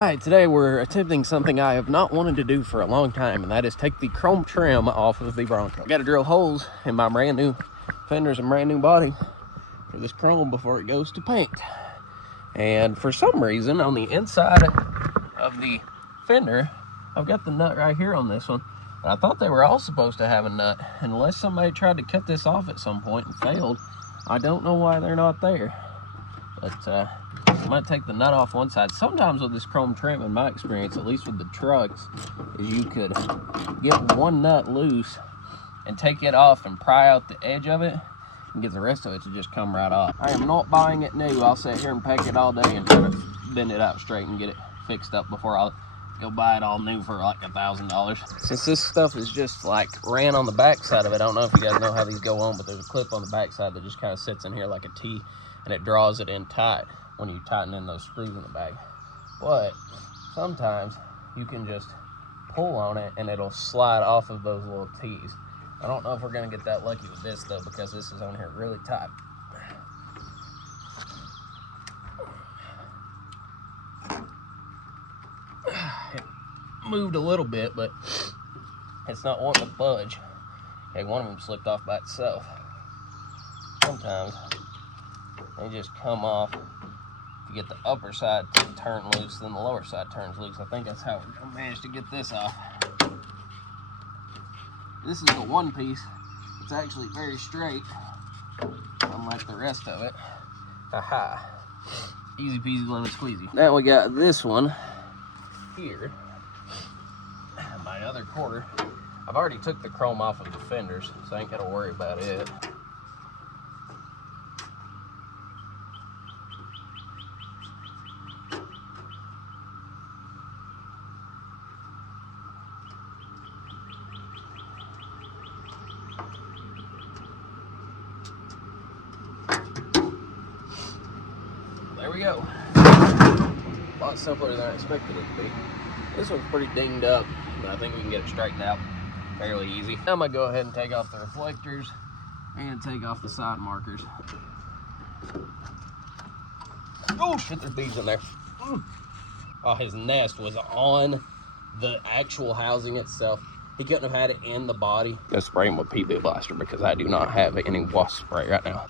Alright, today we're attempting something I have not wanted to do for a long time, and that is take the chrome trim off of the Bronco. I got to drill holes in my brand new fenders and brand new body for this chrome before it goes to paint. And for some reason, on the inside of the fender, I've got the nut right here on this one. But I thought they were all supposed to have a nut. Unless somebody tried to cut this off at some point and failed, I don't know why they're not there. But I'm gonna take the nut off one side. Sometimes with this chrome trim, in my experience, at least with the trucks, is you could get one nut loose and take it off and pry out the edge of it and get the rest of it to just come right off. I am not buying it new. I'll sit here and pack it all day and try to bend it out straight and get it fixed up before I'll go buy it all new for like $1,000. Since this stuff is just like ran on the back side of it, I don't know if you guys know how these go on, but there's a clip on the back side that just kind of sits in here like a T, and it draws it in tight when you tighten in those screws in the back. But sometimes you can just pull on it and it'll slide off of those little T's. I don't know if we're gonna get that lucky with this though, because this is on here really tight. It moved a little bit, but it's not wanting to budge. Okay, one of them slipped off by itself. Sometimes they just come off. You get the upper side to turn loose, then the lower side turns loose. I think that's how we're gonna manage to get this off. This is the one piece. It's actually very straight, unlike the rest of it. Haha. Easy peasy lemon squeezy. Now we got this one here. My other quarter. I've already took the chrome off of the fenders, so I ain't gotta worry about it. There we go. A lot simpler than I expected it to be. This one's pretty dinged up, but I think we can get it straightened out fairly easy. Now I'm gonna go ahead and take off the reflectors and take off the side markers. Oh shit, there's beads in there. Oh, his nest was on the actual housing itself. He couldn't have had it in the body. I'm gonna spray him with PB Blaster because I do not have any wasp spray right now.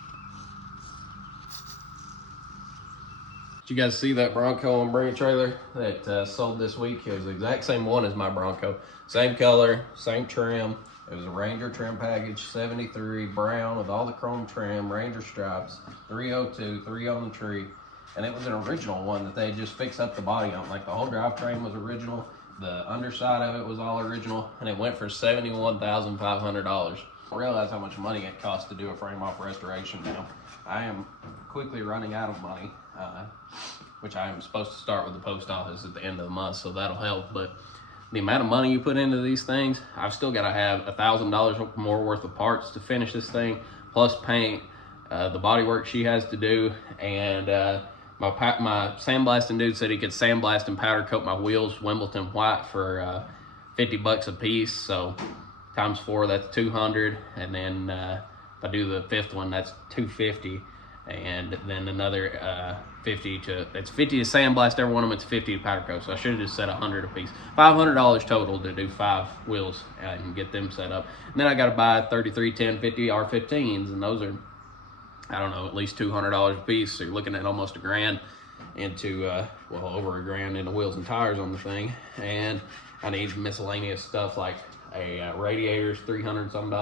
Did you guys see that Bronco and Bring trailer that sold this week? It was the exact same one as my Bronco. Same color, same trim. It was a Ranger trim package, 73, brown with all the chrome trim, Ranger stripes, 302, 3 on the tree. And it was an original one that they just fixed up the body on. Like the whole drivetrain was original. The underside of it was all original. And it went for $71,500. I realize how much money it costs to do a frame off restoration now. I am quickly running out of money, which I am supposed to start with the post office at the end of the month, so that'll help. But the amount of money you put into these things, I've still got to have $1,000 more worth of parts to finish this thing, plus paint, the body work she has to do, and my sandblasting dude said he could sandblast and powder coat my wheels Wimbledon white for 50 bucks a piece. So times 4, that's 200, and then if I do the 5th one, that's 250, and then another 50 to, it's 50 to sandblast every one of them, it's 50 to powder coat. So I should have just said 100 a piece. $500 total to do 5 wheels and get them set up. And then I got to buy 33, 10, 50 R15s, and those are, I don't know, at least $200 a piece. So you're looking at almost $1,000 into, well, over $1,000 into wheels and tires on the thing. And I need miscellaneous stuff like a radiator's $300 some.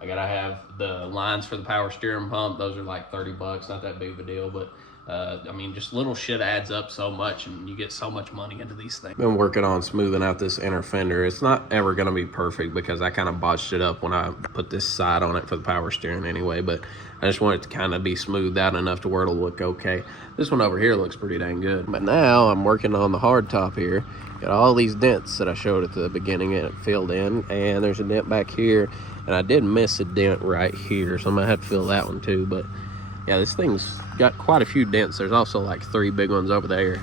I gotta have the lines for the power steering pump. Those are like 30 bucks, not that big of a deal, but I mean, just little shit adds up so much, and you get so much money into these things. Been working on smoothing out this inner fender. It's not ever gonna be perfect because I kind of botched it up when I put this side on it for the power steering anyway, but I just want it to kind of be smoothed out enough to where it'll look okay. This one over here looks pretty dang good. But now I'm working on the hard top here. Got all these dents that I showed at the beginning and it filled in, and there's a dent back here, and I did miss a dent right here, so I'm gonna have to fill that one too. But yeah, this thing's got quite a few dents. There's also like 3 big ones over there.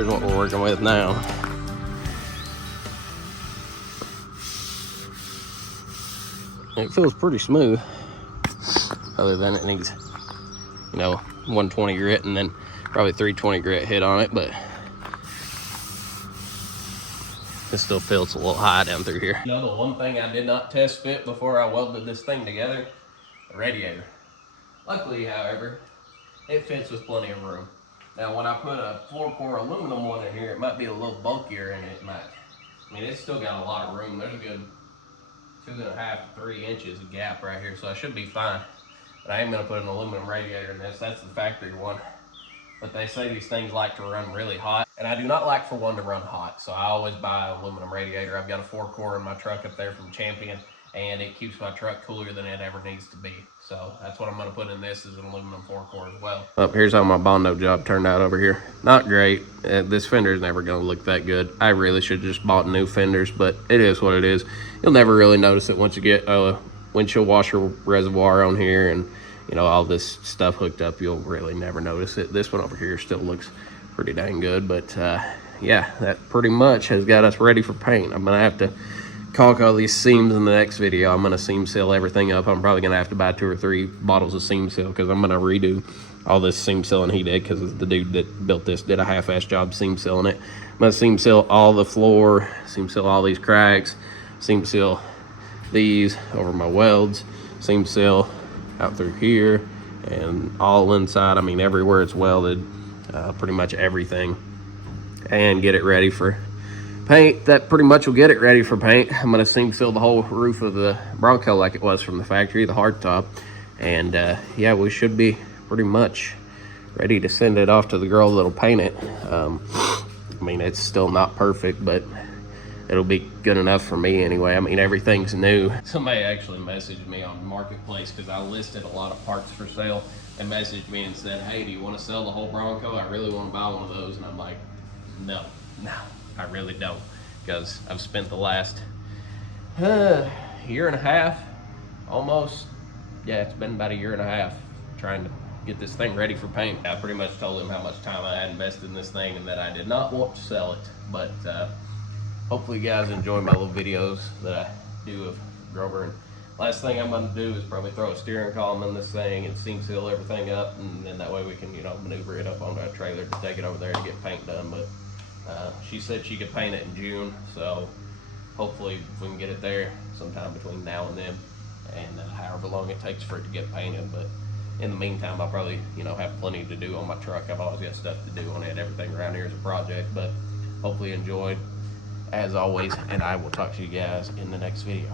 here's what we're working with now. It feels pretty smooth, other than it needs, you know, 120 grit and then probably 320 grit hit on it, but it still feels a little high down through here. You know, the one thing I did not test fit before I welded this thing together, the radiator. Luckily, however, it fits with plenty of room. Now, when I put a floor core aluminum one in here, it might be a little bulkier and it might, I mean, it's still got a lot of room. There's a good 2.5 to 3 inches of gap right here, so I should be fine. But I am gonna put an aluminum radiator in this. That's the factory one. But they say these things like to run really hot, and I do not like for one to run hot, so I always buy an aluminum radiator. I've got a 4-core in my truck up there from Champion, and it keeps my truck cooler than it ever needs to be. So that's what I'm gonna put in this, is an aluminum 4-core as well. Here's how my Bondo job turned out over here. Not great. This fender is never gonna look that good. I really should have just bought new fenders, but it is what it is. You'll never really notice it once you get a windshield washer reservoir on here and, you know, all this stuff hooked up. You'll really never notice it. This one over here still looks pretty dang good, but yeah, that pretty much has got us ready for paint. I'm gonna have to caulk all these seams in the next video. I'm gonna seam seal everything up. I'm probably gonna have to buy 2 or 3 bottles of seam seal, because I'm gonna redo all this seam sealing he did, because the dude that built this did a half-ass job seam sealing it. I'm gonna seam seal all the floor, seam seal all these cracks, seam seal these over my welds, seam seal out through here and all inside. I mean, everywhere it's welded, pretty much everything, and get it ready for paint. That pretty much will get it ready for paint. I'm gonna seam seal the whole roof of the Bronco like it was from the factory, the hard top, and yeah, we should be pretty much ready to send it off to the girl that'll paint it. I mean, it's still not perfect, but it'll be good enough for me anyway. I mean, everything's new. Somebody actually messaged me on Marketplace, because I listed a lot of parts for sale, and messaged me and said, hey, do you want to sell the whole Bronco? I really want to buy one of those. And I'm like, no, I really don't, because I've spent the last year and a half, almost, yeah, it's been about a year and a half trying to get this thing ready for paint. I pretty much told him how much time I had invested in this thing and that I did not want to sell it, but hopefully you guys enjoy my little videos that I do of Grover. And last thing I'm gonna do is probably throw a steering column in this thing and seam seal everything up, and then that way we can, you know, maneuver it up onto a trailer to take it over there to get paint done. But she said she could paint it in June, so hopefully we can get it there sometime between now and then, and however long it takes for it to get painted. But in the meantime, I'll probably, you know, have plenty to do on my truck. I've always got stuff to do on it. Everything around here is a project, but hopefully you enjoyed as always, and I will talk to you guys in the next video.